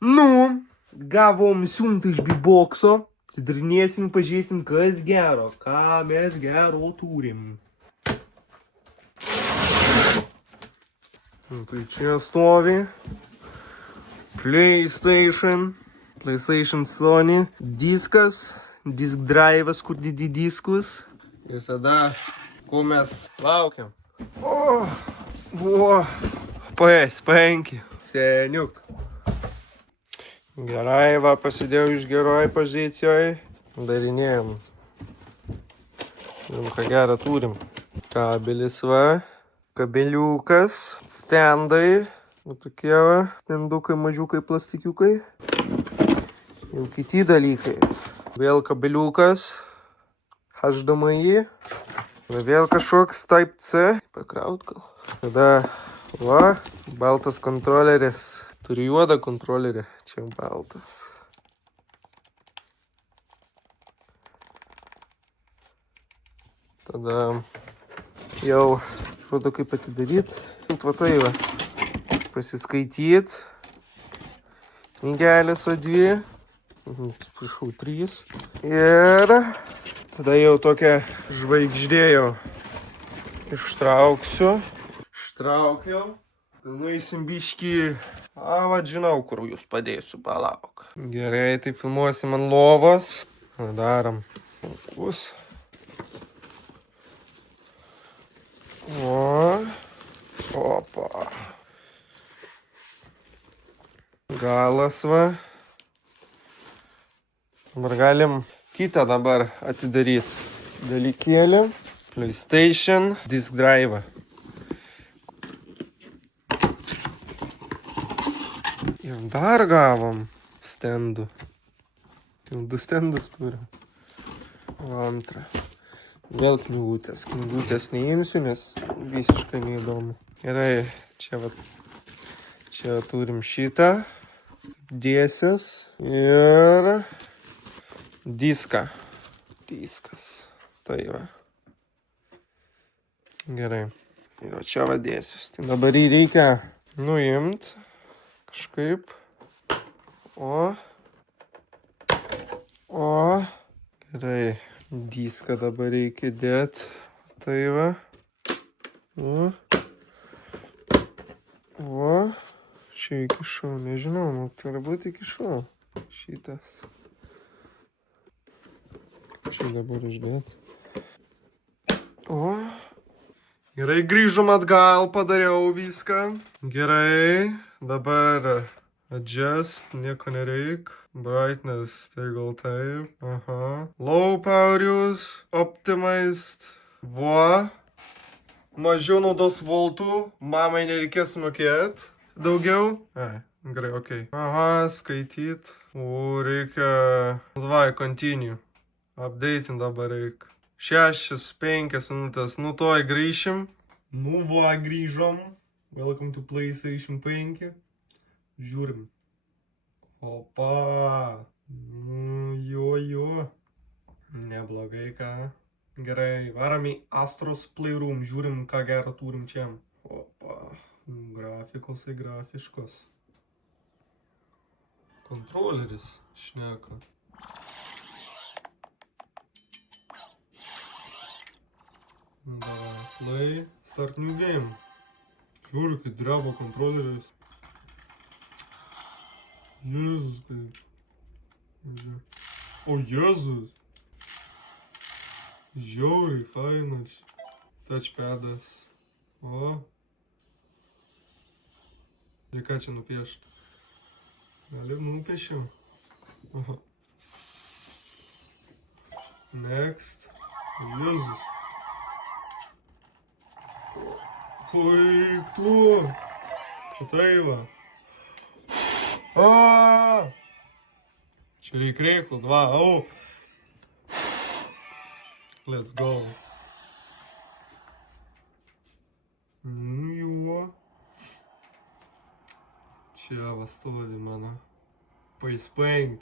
Nu, gavom siuntą iš B-Boxo. Atidarinėsim, pažiūrėsim, kas gero. Ką mes gero turim. Nu, tai čia stovi. PlayStation Sony. Diskas. Disk drive'as, kur didi diskus. Ir tada, ko mes laukiam. PS5. Seniuk. Gerai, va, pasidėjau iš geroj pozicijoj. Darinėjom. Ką gerą turim. Kabelis, va. Kabeliukas. Stendai. O tokie, va. Stendukai, mažiukai, plastikiukai. Jau kiti dalykai. Vėl kabeliukas. HDMI. Vėl kažkoks Type C. Pakraut gal. Tada, va, baltas kontroleris. Turiu juodą kontrolerį. Čia baltas. Tada jau rodo kaip atidaryt. Va tai va. Pasiskaityt. Knygelės va 2. Prašau, 3. Ir tada jau tokią žvaigždė jau ištrauksiu. Ištraukiau. Nueisim biškį. Va, žinau, kur jūs padėsiu, palauk. Gerai, tai filmuosim ant lovos. Darom fokus. Opa. Galas, va. Dabar galim kitą dabar atidaryti dalykėlį. PlayStation Disk Drive. Ir dar gavom stendų. Jau 2 stendus turim. Antrą. Vėl knygutės. Knygutės neimsiu, nes visiškai neįdomu. Gerai, čia va. Čia turim šitą. Dėsis. Ir diską. Diskas. Tai va. Gerai. Ir čia va dėsis. Tai dabar jį reikia nuimt. Kažkaip. Gerai. Diską dabar reikia dėti. Tai va. Čia įkišau. Nežinau, nu turi būti įkišau. Šitas. Čia dabar išdėti. Gerai, grįžom atgal, padariau viską. Gerai. Dabar adjust, nieko nereik. Brightness, tai gal taip. Aha. Low power use, optimized. Va. Mažiau naudos voltų. Mamai nereikės mokėti daugiau. Gerai, okei. Aha, skaityt. Reikia. Va, continue. Updating dabar reik. 6-5 minutės. Nu, toj grįšim. Nu, va, grįžom. Welcome to PlayStation 5. Žiūrim. Opa. Jo. Neblogai, ką. Gerai, varam į Astros Playroom. Žiūrim, ką gero turim čia. Opa. Grafikos ir grafiškos. Kontroleris šneka. Play. Start new game. Žiūriu, kai dreba kontroleris. Jėzus, kaip. O, Jėzus. Žiauriai fainas. Touchpadas. Ir ką čia nupiešt? Gal ir nupiešiau. Next. Jėzus. Oi, tu. Šitai va. Čia reik reiklų, 2. Let's go. Nu jo. Čia va stovi mano PS5.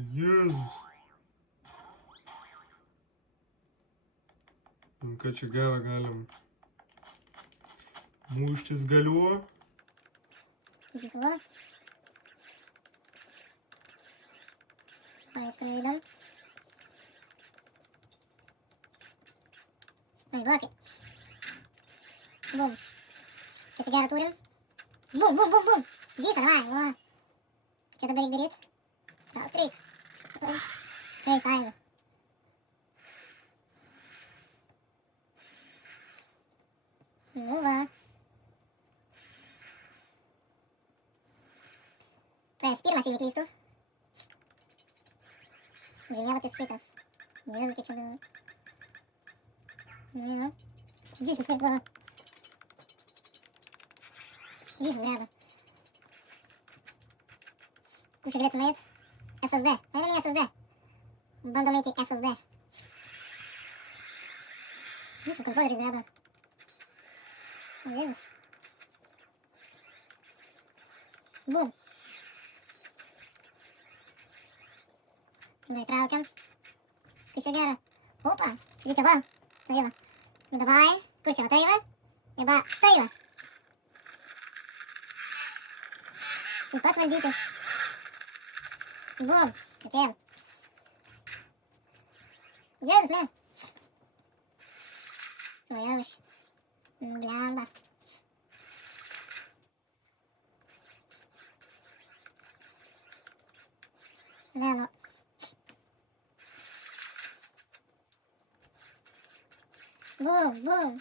Jėzus. Ką čia gerą galim? Muštis galiu. Дихло. Поисковидом. Ой, блоки. Бум. Кочегар турим. Бум, бум, бум, бум. Дита, давай, во. Что-то берег берет. Так, три. Эй, тайна. Ну, ва. Спирма синий кисту. Женева без щитов. Языки что-то. Ну. Здесь что было. Вижу рядом. Куча билетов на это. SSD. Наверное, не SSD. Бандл найти SSD. Видишь, контроллер из ряда. Видишь? Бум. Нейтралка. Кочегара. Опа. Видите, бам. Налево. Ну давай. Куча вот этого. Либо стоило. Симпат вальдите. Бум. Хотел. Я знаю. Ой, уж. Бляба. Да, ну. Бум, бум.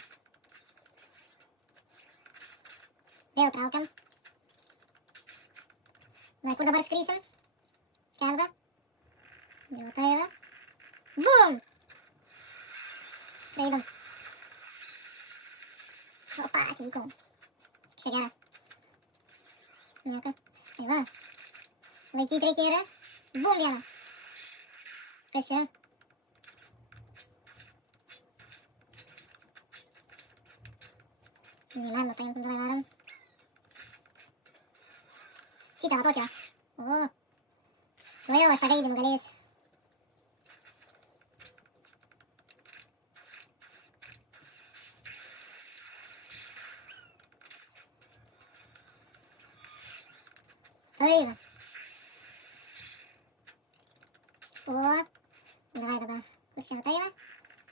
Бел тралкам. Давай, куда бар с Крисом? Калба. Белотаева. Бум! Рейдом. Опа, силикон. Кочегара. Ну-ка. Айва. Войти третий раз. Бум, Вера. Коща. Не ладно, поехали, давай варом. Щита, вот окера. О. Твоего шагайдем, галец. Ой. О. Давай, давай. Куча Таева.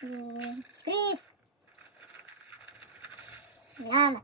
И скрип. Ладно.